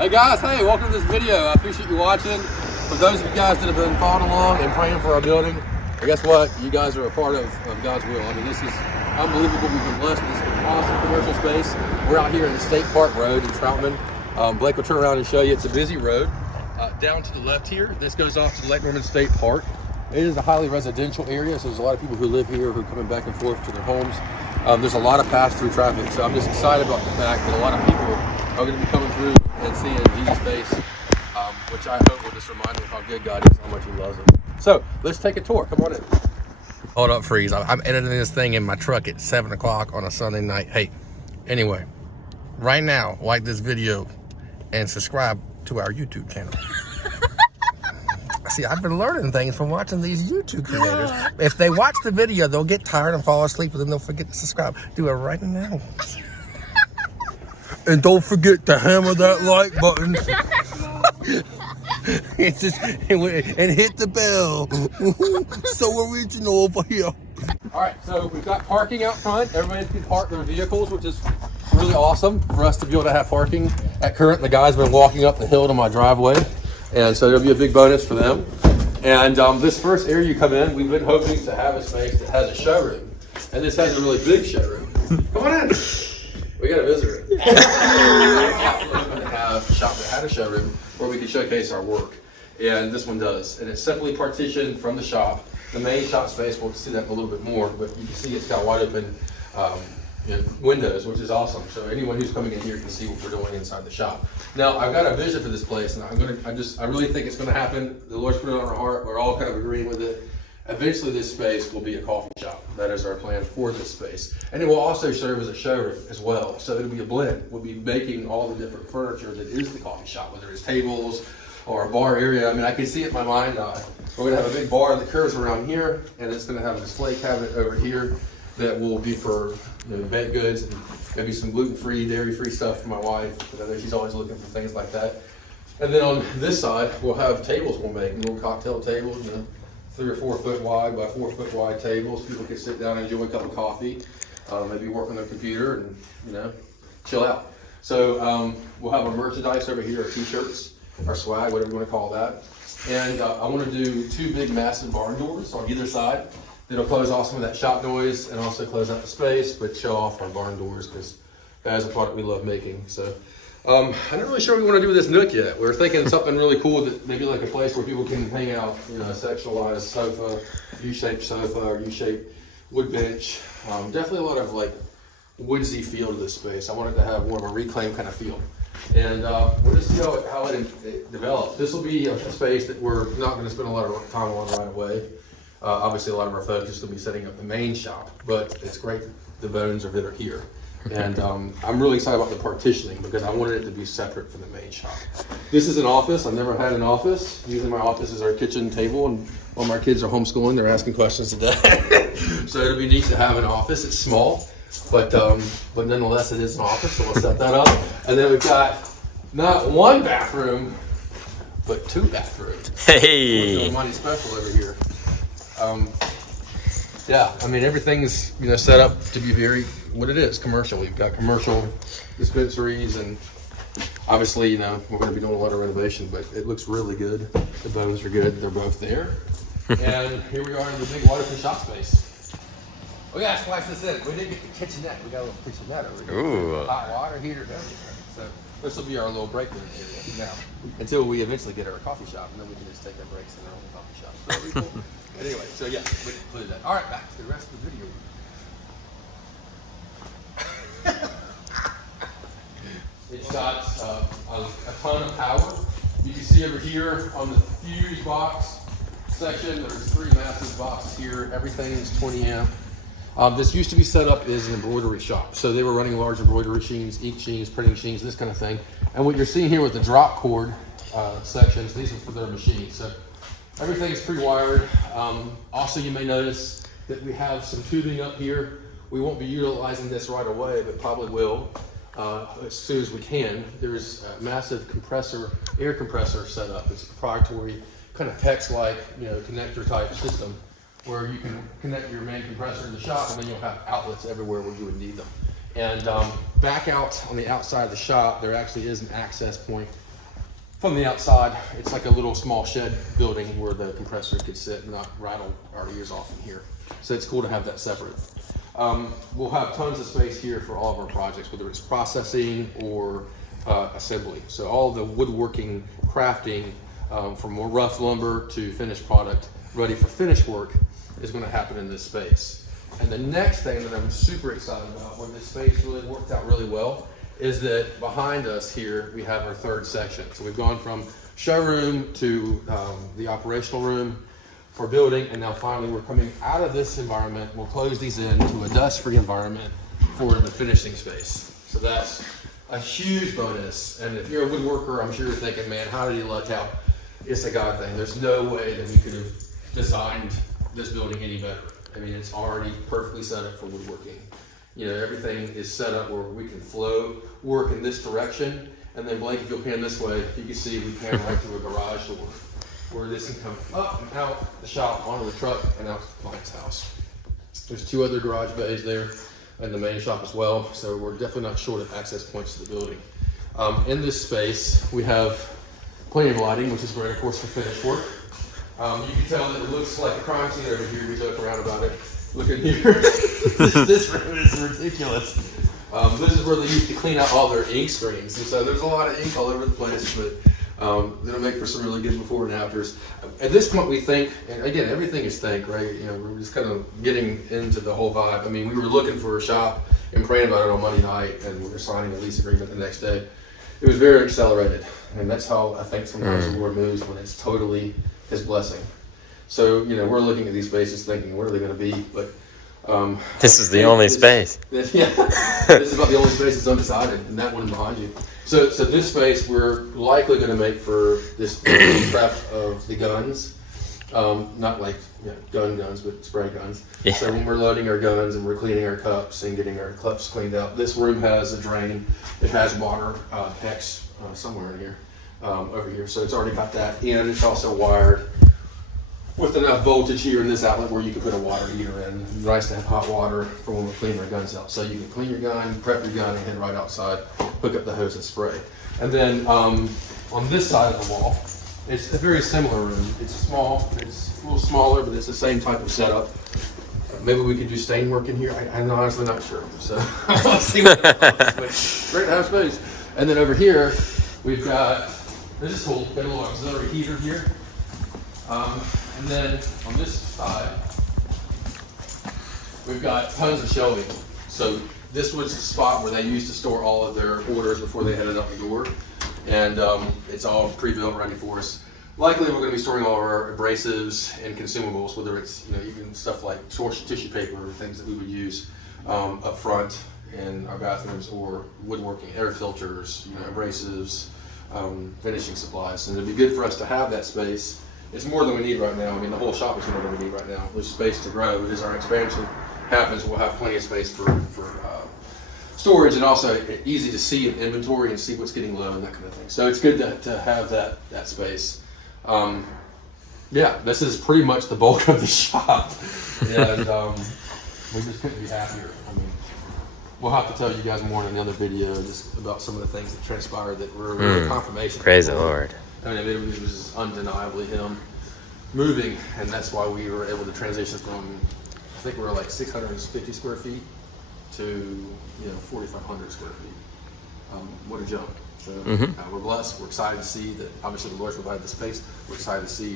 Hey guys, hey, welcome to this video. I appreciate you watching. For those of you guys that have been following along and praying for our building, well, guess what? You guys are a part of God's will. I mean, this is unbelievable. We've been blessed with this awesome commercial space. We're out here in the State Park Road in Troutman. Blake will turn around and show you. It's a busy road. Down to the left here, this goes off to the Lake Norman State Park. It is a highly residential area, so there's a lot of people who live here who are coming back and forth to their homes. There's a lot of pass-through traffic, so I'm just excited about the fact that a lot of people are going to be coming through and seeing Jesus' face, which I hope will just remind them of how good God is, how much He loves them. So let's take a tour. Come on in. Hold up, freeze. I'm editing this thing in my truck at 7 o'clock on a Sunday night. Hey, anyway, right now, like this video and subscribe to our YouTube channel. See, I've been learning things from watching these YouTube creators. If they watch the video, they'll get tired and fall asleep, and then they'll forget to subscribe. Do it right now. And don't forget to hammer that like button. It's just, and hit the bell. So original over here. All right, so we've got parking out front. Everybody can park their vehicles, which is really awesome for us to be able to have parking. At current, the guys have been walking up the hill to my driveway, and so there'll be a big bonus for them. And this first area you come in, we've been hoping to have a space that has a showroom, and this has a really big showroom. Come on in. We got a visitor. We're going to have a shop that had a showroom where we could showcase our work, and this one does. And it's simply partitioned from the shop. The main shop space, we'll see that a little bit more, but you can see it's got wide open windows, which is awesome. So anyone who's coming in here can see what we're doing inside the shop. Now, I've got a vision for this place, and I really think it's going to happen. The Lord's put it on our heart. We're all kind of agreeing with it. Eventually, this space will be a coffee shop. That is our plan for this space. And it will also serve as a showroom as well. So it'll be a blend. We'll be making all the different furniture that is the coffee shop, whether it's tables or a bar area. I mean, I can see it in my mind. We're going to have a big bar that curves around here, and it's going to have a display cabinet over here that will be for baked goods and maybe some gluten-free, dairy-free stuff for my wife. I know she's always looking for things like that. And then on this side, we'll have tables we'll make, little cocktail tables, 3 or 4 foot wide by 4 foot wide tables. People can sit down and enjoy a cup of coffee, maybe work on their computer and chill out. So we'll have our merchandise over here, our t-shirts, our swag, whatever you want to call that. And I want to do 2 big massive barn doors on either side. That'll close off some of that shop noise and also close out the space, but show off our barn doors because that is a product we love making. So I'm not really sure what we want to do with this nook yet. We're thinking something really cool, that maybe like a place where people can hang out, a sexualized sofa, U-shaped sofa or U-shaped wood bench. Definitely a lot of like woodsy feel to this space. I wanted to have more of a reclaimed kind of feel. And we'll just see how it develops. This will be a space that we're not going to spend a lot of time on right away. Obviously, a lot of our focus is going to be setting up the main shop, but it's great the bones that are here. And I'm really excited about the partitioning because I wanted it to be separate from the main shop. This is an office. I've never had an office. Usually my office is our kitchen table, and while my kids are homeschooling, they're asking questions today. So it'll be neat to have an office. It's small, but nonetheless it is an office, so we'll set that up. And then we've got not 1 bathroom, but 2 bathrooms. Hey! We're doing money special over here. Yeah, I mean, everything's set up to be very what it is, commercial. We've got commercial dispensaries, and obviously, we're going to be doing a lot of renovation, but it looks really good. The bones are good. They're both there. And here we are in the big waterfront shop space. Oh yeah, splice this in. We didn't get the kitchenette. We got a little kitchenette over here. Ooh. Hot water heater and everything. So this will be our little break room area now, until we eventually get our coffee shop, and then we can just take our breaks in our own coffee shop. So that'll be cool. Anyway, so yeah, we included that. All right, back to the rest of the video. It's got a ton of power. You can see over here on the fuse box section, there's 3 massive boxes here. Everything is 20 amp. This used to be set up as an embroidery shop. So they were running large embroidery machines, ink machines, printing machines, this kind of thing. And what you're seeing here with the drop cord sections, these are for their machines. So everything is pre-wired. Also, you may notice that we have some tubing up here. We won't be utilizing this right away, but probably will as soon as we can. There's a massive air compressor set up. It's a proprietary kind of PEX-like, connector type system where you can connect your main compressor to the shop, and then you'll have outlets everywhere where you would need them. And back out on the outside of the shop, there actually is an access point from the outside, it's like a little small shed building where the compressor could sit and not rattle our ears off in here. So it's cool to have that separate. We'll have tons of space here for all of our projects, whether it's processing or assembly. So all the woodworking, crafting, from more rough lumber to finished product, ready for finished work, is going to happen in this space. And the next thing that I'm super excited about, where this space really worked out really well, is that behind us here we have our third section. So we've gone from showroom to the operational room for building, and now finally we're coming out of this environment. We'll close these in to a dust-free environment for the finishing space. So that's a huge bonus. And if you're a woodworker, I'm sure you're thinking, man, how did he luck out? It's a God thing. There's no way that we could have designed this building any better. I mean, it's already perfectly set up for woodworking. You know, everything is set up where we can flow, work in this direction, and then Blake, if you'll pan this way, you can see we pan right to a garage door, where this can come up and out the shop, onto the truck, and out to Blake's house. There's 2 other garage bays there in the main shop as well, so we're definitely not short of access points to the building. In this space, we have plenty of lighting, which is great, of course, for finished work. You can tell that it looks like a crime scene over here. We joke around about it. Look in here. this room is ridiculous. This is where they used to clean out all their ink streams. And so there's a lot of ink all over the place, but that'll make for some really good before and afters. At this point, we think, and again, everything is think, right? You know, we're just kind of getting into the whole vibe. I mean, we were looking for a shop and praying about it on Monday night, and we were signing a lease agreement the next day. It was very accelerated, and that's how I think sometimes the Lord moves, when it's totally His blessing. So, you know, we're looking at these spaces thinking, what are they going to be? But this is the only space. Yeah, this is about the only space that's undecided, and that one behind you. So this space we're likely going to make for this prep of the guns, not like guns, but spray guns. Yeah. So when we're loading our guns and we're cleaning our cups and getting our cups cleaned out, this room has a drain. It has water PEX somewhere in here, over here. So it's already got that, and it's also wired with enough voltage here in this outlet where you can put a water heater in. Nice to have hot water for when we're cleaning our guns out. So you can clean your gun, prep your gun, and head right outside, hook up the hose and spray. And then on this side of the wall, it's a very similar room. It's small, it's a little smaller, but it's the same type of setup. Maybe we could do stain work in here. I'm honestly not sure. So let's see what happens. Great to have space. And then over here, we've got, this is cool, got a little auxiliary heater here. And then on this side, we've got tons of shelving. So this was the spot where they used to store all of their orders before they headed out the door. And it's all pre-built, ready for us. Likely we're going to be storing all of our abrasives and consumables, whether it's, you know, even stuff like tissue paper or things that we would use up front in our bathrooms, or woodworking, air filters, you know, abrasives, finishing supplies. And it'd be good for us to have that space. It's more than we need right now. I mean, the whole shop is more than we need right now. There's space to grow. As our expansion happens, we'll have plenty of space for storage, and also easy to see in inventory and see what's getting low and that kind of thing. So it's good to have that space. Yeah, this is pretty much the bulk of the shop, and we just couldn't be happier. I mean, we'll have to tell you guys more in another video just about some of the things that transpired that were really confirmation. Praise the Lord. I mean, it was undeniably Him moving, and that's why we were able to transition from, I think we were like 650 square feet to 4,500 square feet. What a jump! So we're blessed. We're excited to see that. Obviously, the Lord's provided the space. We're excited to see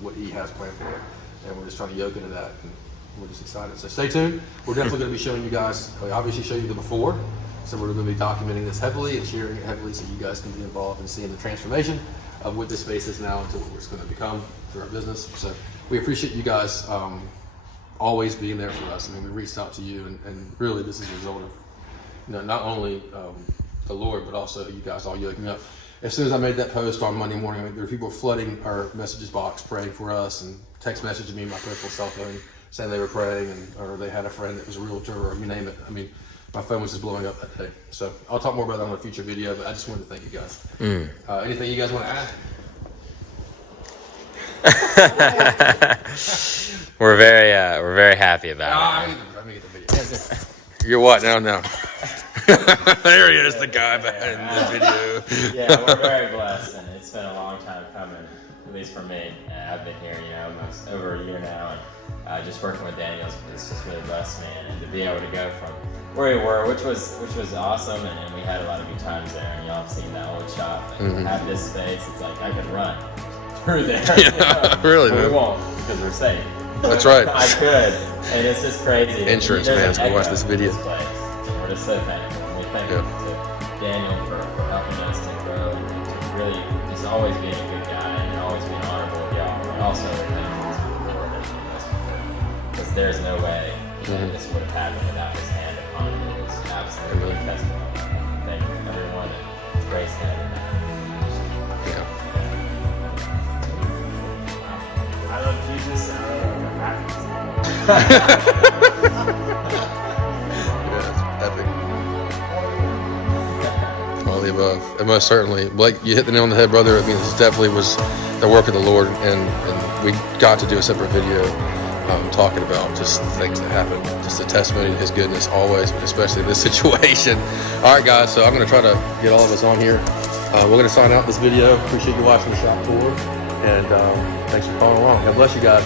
what He has planned for it, and we're just trying to yoke into that. And we're just excited. So stay tuned. We're definitely going to be showing you guys. We obviously show you the before. So we're going to be documenting this heavily and sharing it heavily, so you guys can be involved in seeing the transformation of what this space is now into what it's going to become for our business. So we appreciate you guys always being there for us. I mean, we reached out to you, and really this is a result of not only the Lord, but also you guys all yoking up. As soon as I made that post on Monday morning, there were people flooding our messages box praying for us, and text messaging me my personal cell phone saying they were praying, or they had a friend that was a realtor, or you name it. I mean, my phone was just blowing up that day. So I'll talk more about that on a future video, but I just wanted to thank you guys. Anything you guys want to add? We're very happy about it. I'm gonna get the video. You're what? No. There he is, the guy behind the video. Yeah, we're very blessed, and it's been a long time coming, at least for me. I've been here, almost over a year now, and just working with Daniel, it's just really blessed me, and to be able to go from where we were, which was awesome, and we had a lot of good times there, and y'all have seen that old shop, and have this space, it's like I could run through there. Yeah, really, but man. we won't, because we're safe. That's right. I could, and it's just crazy. Insurance There's man, an go watch echo this in video. place. We're just so thankful. And we thank you to Daniel for helping us to grow and to really just always being a good guy and always being honorable with y'all. But also thankful to the Lord as you most important. Because there's no way this would have happened without his hand upon it. It was absolutely a testimony. Thank you, everyone. And grace and Yeah. I love Jesus and I love Yeah, it's epic. All the above. And most certainly, Blake, you hit the nail on the head, brother. I mean, this definitely was the work of the Lord, and we got to do a separate video talking about just things that happened, just a testimony to his goodness always, but especially in this situation. All right, guys, so I'm going to try to get all of us on here. We're going to sign out this video. Appreciate you watching the shop tour, and thanks for following along. God bless you guys.